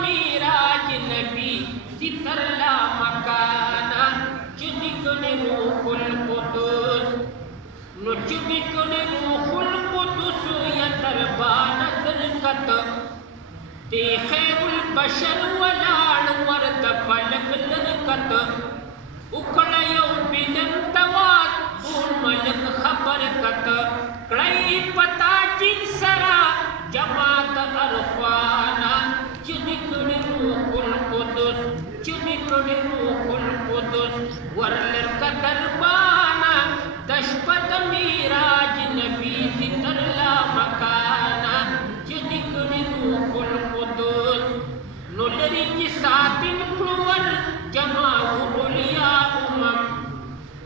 میراج نبی ذکرلا مکانا چنکن روح القدس نو چنکن روح القدس یا دربان ذلکت دی خیر البشر ولان ورد فلک لنکت اکڑا یو بلندوات بول ملک خبر کت کڑائی پتا جن سرا جماعت عرفانا چنکڑی روح القدس چنکڑی روح القدس ورلر کا دربانا دشپت میراج نبی ذکر لا مکانا چنکڑی روح القدس نولری کی ساتن کلور جماع اولیاء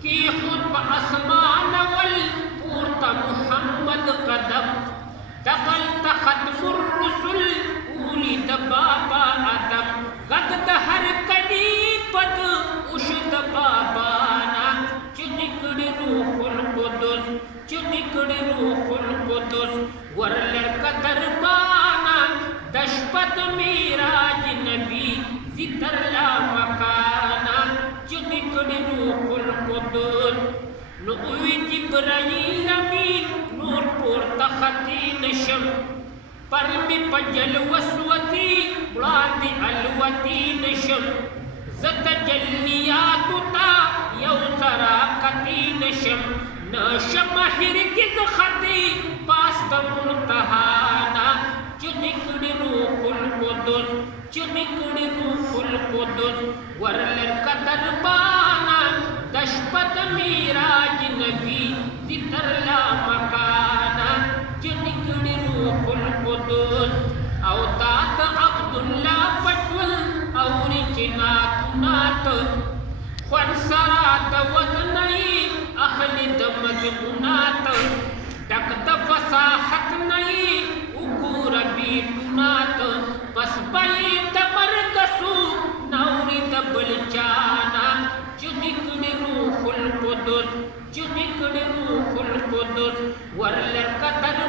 کی خود پا اسمان والپورتا محمد قدم دقلت ختم الرسل اولی دبابا آدم قد دہر کدی پد اشد بابانا چنکڑی روح القدس چنکڑی روح القدس ورلر کا دربانا دشپت میراج نبی ذکر لا مکانا چنکڑی روح القدس نوی جبرائیل امین نور پورتا خطی نشم پر می پجل وسوتی بلاندی الوتی نشم زد جلیاتو تا یو تراکتی نشم نشم ہرگز خطی پاست منتحانا چنکڑی روح القدس چنکڑی روح القدس ورلر کا دربانا دشپت میراج نبی ذکر لا مکانا چنکڑی روح القدس او داد عبداللہ پٹول اوری چنات نات خون سرات وزنئی اخلی دمجمونات ڈک دفصاحت نئی اگور بیٹونات پس بئی دمرگسو نوری دبلچانا چنکڑی روح القدس چنکڑی روح القدس ورلر کا در